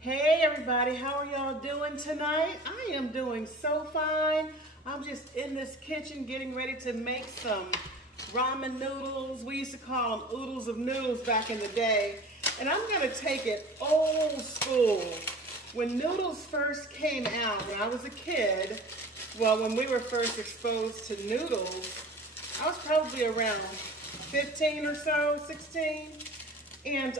Hey everybody, how are y'all doing tonight? I am doing so fine. I'm just in this kitchen getting ready to make some ramen noodles. We used to call them oodles of noodles back in the day. And I'm gonna take it old school. When noodles first came out, when I was a kid, well, when we were first exposed to noodles, I was probably around 15 or so, 16. And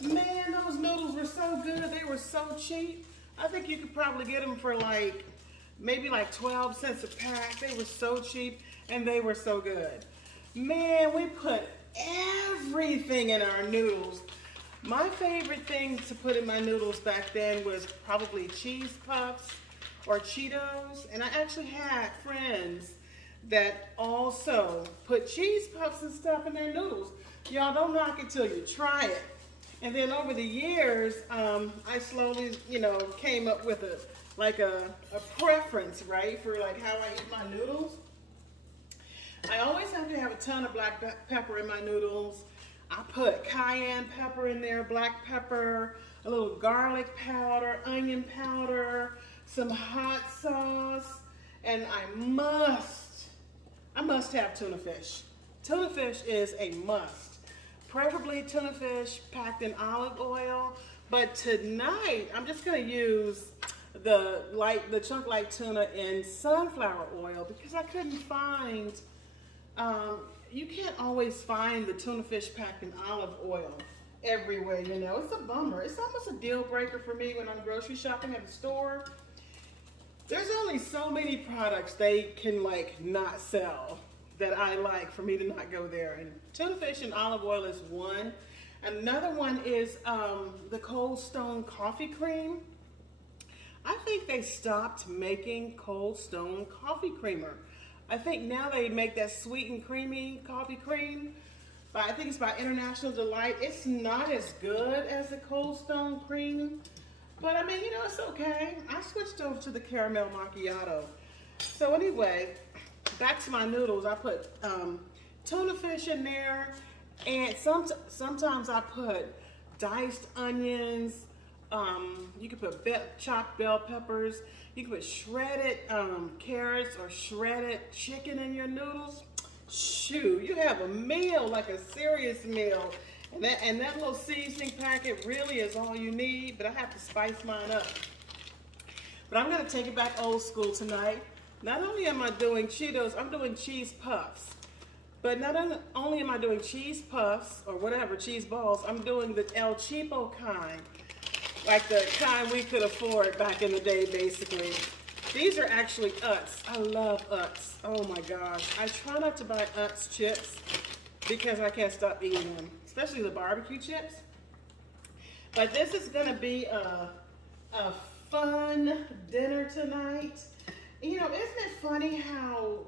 man, those noodles were so good. They were so cheap. I think you could probably get them for maybe 12 cents a pack. They were so cheap and they were so good. Man, we put everything in our noodles. My favorite thing to put in my noodles back then was probably cheese puffs or Cheetos. And I actually had friends that also put cheese puffs and stuff in their noodles. Y'all, don't knock it till you try it. And then over the years, I slowly, came up with a preference, right, for how I eat my noodles. I always have to have a ton of black pepper in my noodles. I put cayenne pepper in there, black pepper, a little garlic powder, onion powder, some hot sauce, and I must have tuna fish. Tuna fish is a must. Preferably tuna fish packed in olive oil, but tonight I'm just going to use the chunk light tuna in sunflower oil because I couldn't find, you can't always find the tuna fish packed in olive oil everywhere, It's a bummer. It's almost a deal breaker for me when I'm grocery shopping at the store. There's only so many products they can not sell that I like for me to not go there. And tuna fish and olive oil is one. Another one is the Cold Stone coffee cream. I think they stopped making Cold Stone coffee creamer. I think now they make that sweet and creamy coffee cream, but I think it's by International Delight. It's not as good as the Cold Stone cream, but I mean, it's okay. I switched over to the caramel macchiato. So anyway, back to my noodles. I put tuna fish in there, and sometimes I put diced onions. You can put chopped bell peppers. You can put shredded carrots or shredded chicken in your noodles. Shoot, you have a meal, like a serious meal. And that little seasoning packet really is all you need, but I have to spice mine up. But I'm gonna take it back old school tonight. Not only am I doing Cheetos, I'm doing cheese puffs. But not only am I doing cheese puffs, or whatever, cheese balls, I'm doing the El Cheapo kind. Like the kind we could afford back in the day, basically. These are actually Utz. I love Utz. Oh my gosh. I try not to buy Utz chips because I can't stop eating them, especially the barbecue chips. But this is gonna be a fun dinner tonight. Isn't it funny how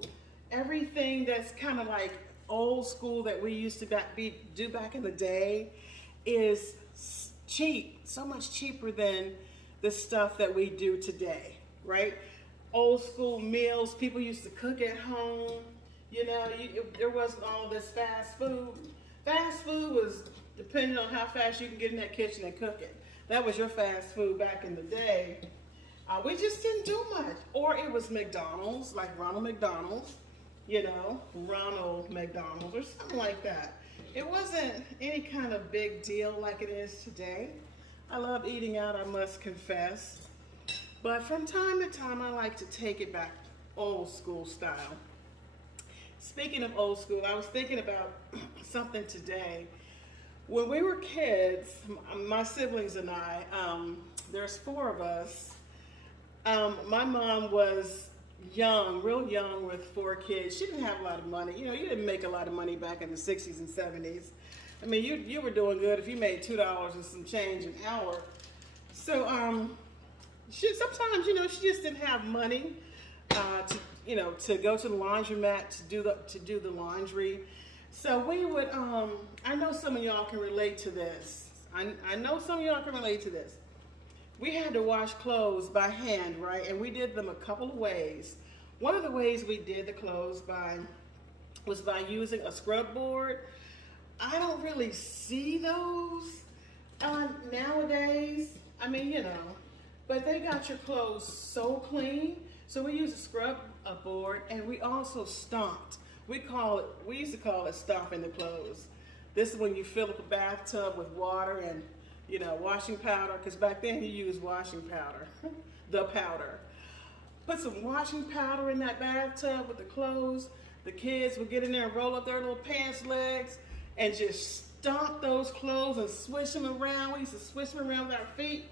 everything that's kind of like old school that we used to do back in the day is cheap, so much cheaper than the stuff that we do today, right? Old school meals, people used to cook at home. There wasn't all this fast food. Fast food was depending on how fast you can get in that kitchen and cook it. That was your fast food back in the day. We just didn't do much. Or it was McDonald's, like Ronald McDonald's, Ronald McDonald's or something like that. It wasn't any kind of big deal like it is today. I love eating out, I must confess. But from time to time, I like to take it back old school style. Speaking of old school, I was thinking about something today. When we were kids, my siblings and I, there's 4 of us. My mom was young, real young with 4 kids. She didn't have a lot of money. You didn't make a lot of money back in the 60s and 70s. I mean, you were doing good if you made $2 and some change an hour. So sometimes, she just didn't have money to go to the laundromat to do the laundry. So we would, I know some of y'all can relate to this. I know some of y'all can relate to this. We had to wash clothes by hand, right? And we did them a couple of ways. One of the ways we did the clothes was by using a scrub board. I don't really see those nowadays. I mean, you know, but they got your clothes so clean. So we use a scrub board, and we also stomped. We used to call it stomping the clothes. This is when you fill up a bathtub with water and, you know, washing powder, because back then you used washing powder, the powder. Put some washing powder in that bathtub with the clothes. The kids would get in there and roll up their little pants legs and just stomp those clothes and swish them around. We used to swish them around with our feet.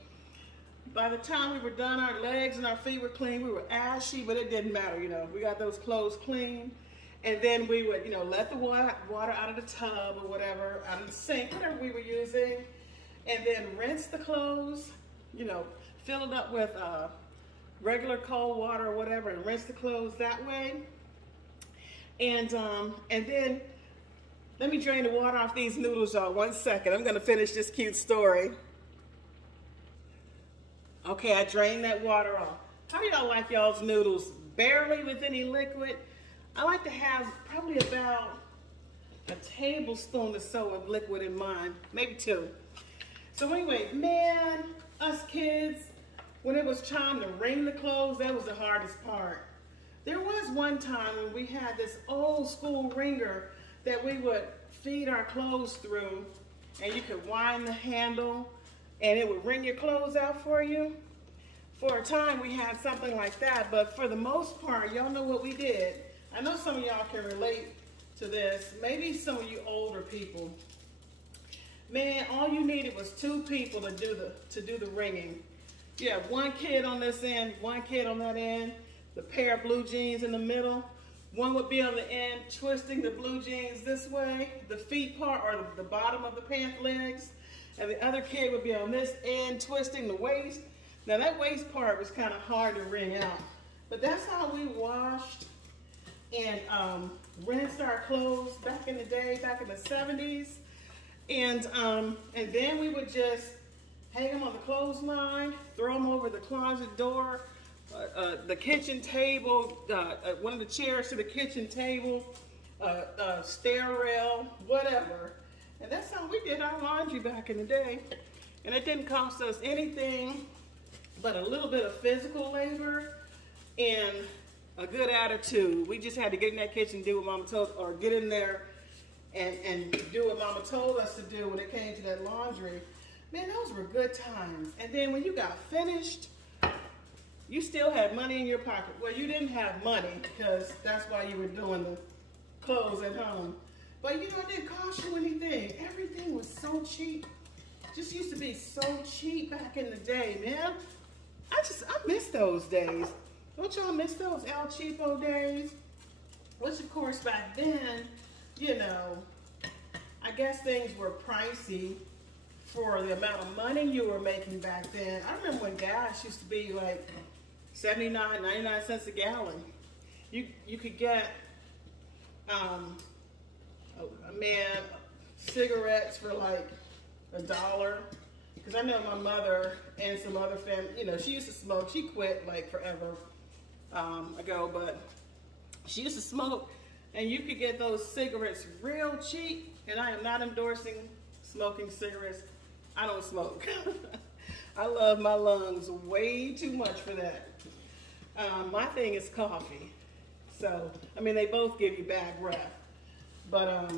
By the time we were done, our legs and our feet were clean. We were ashy, but it didn't matter, you know. We got those clothes clean. And then we would, you know, let the water out of the tub or whatever, out of the sink, whatever we were using. And then rinse the clothes, you know, fill it up with regular cold water or whatever, and rinse the clothes that way. And then let me drain the water off these noodles, y'all. 1 second. I'm going to finish this cute story. Okay, I drained that water off. How do y'all like y'all's noodles? Barely with any liquid? I like to have probably about a tablespoon or so of liquid in mine, maybe 2. So anyway, man, us kids, when it was time to wring the clothes, that was the hardest part. There was one time when we had this old school wringer that we would feed our clothes through, and you could wind the handle and it would wring your clothes out for you. For a time we had something like that, but for the most part, y'all know what we did. I know some of y'all can relate to this, maybe some of you older people. Man, all you needed was 2 people to do the wringing. You have 1 kid on this end, 1 kid on that end, the pair of blue jeans in the middle. One would be on the end twisting the blue jeans this way, the feet part or the bottom of the pant legs, and the other kid would be on this end twisting the waist. Now that waist part was kind of hard to wring out, but that's how we washed and rinsed our clothes back in the day, back in the 70s. And then we would just hang them on the clothesline, throw them over the closet door, the kitchen table, one of the chairs to the kitchen table, stair rail, whatever. And that's how we did our laundry back in the day. And it didn't cost us anything but a little bit of physical labor and a good attitude. We just had to get in that kitchen, do what Mama told, or get in there and do what Mama told us to do when it came to that laundry. Man, those were good times. And then when you got finished, you still had money in your pocket. Well, you didn't have money because that's why you were doing the clothes at home. But you know, it didn't cost you anything. Everything was so cheap. Just used to be so cheap back in the day, man. I miss those days. Don't y'all miss those El Cheapo days? Which of course back then, you know, I guess things were pricey for the amount of money you were making back then. I remember when gas used to be like 79, 99 cents a gallon. You could get, cigarettes for like $1. Because I know my mother and some other family, you know, she used to smoke. She quit like forever ago, but she used to smoke, and you could get those cigarettes real cheap. And I am not endorsing smoking cigarettes. I don't smoke. I love my lungs way too much for that. My thing is coffee. So, I mean, they both give you bad breath, but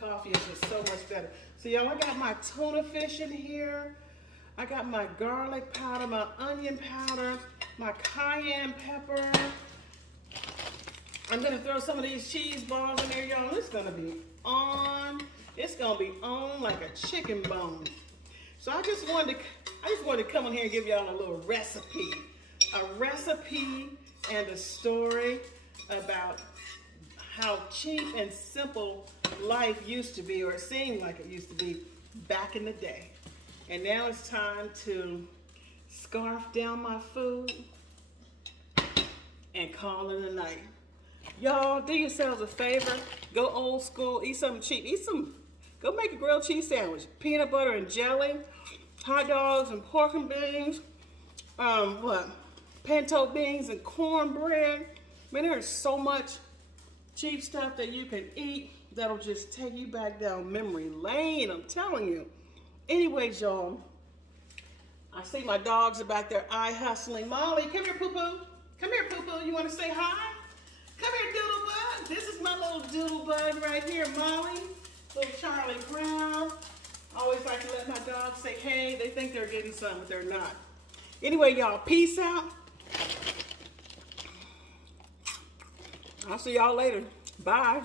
coffee is just so much better. So y'all, I got my tuna fish in here. I got my garlic powder, my onion powder, my cayenne pepper. I'm gonna throw some of these cheese balls in there, y'all. It's gonna be on. It's gonna be on like a chicken bone. So I just wanted to come in here and give y'all a little recipe. A recipe and a story about how cheap and simple life used to be, or it seemed like it used to be back in the day. And now it's time to scarf down my food and call it a night. Y'all, do yourselves a favor. Go old school, eat something cheap. Go make a grilled cheese sandwich. Peanut butter and jelly, hot dogs and pork and beans, pinto beans and cornbread. Man, there's so much cheap stuff that you can eat that'll just take you back down memory lane, I'm telling you. Anyways, y'all, I see my dogs are back there eye hustling. Molly, come here, Poo-Poo. Come here, Poo-Poo. You want to say hi? Come here, Doodle Bug. This is my little Doodle Bug right here, Molly. Little Charlie Brown. I always like to let my dogs say hey. They think they're getting something, but they're not. Anyway, y'all, peace out. I'll see y'all later. Bye.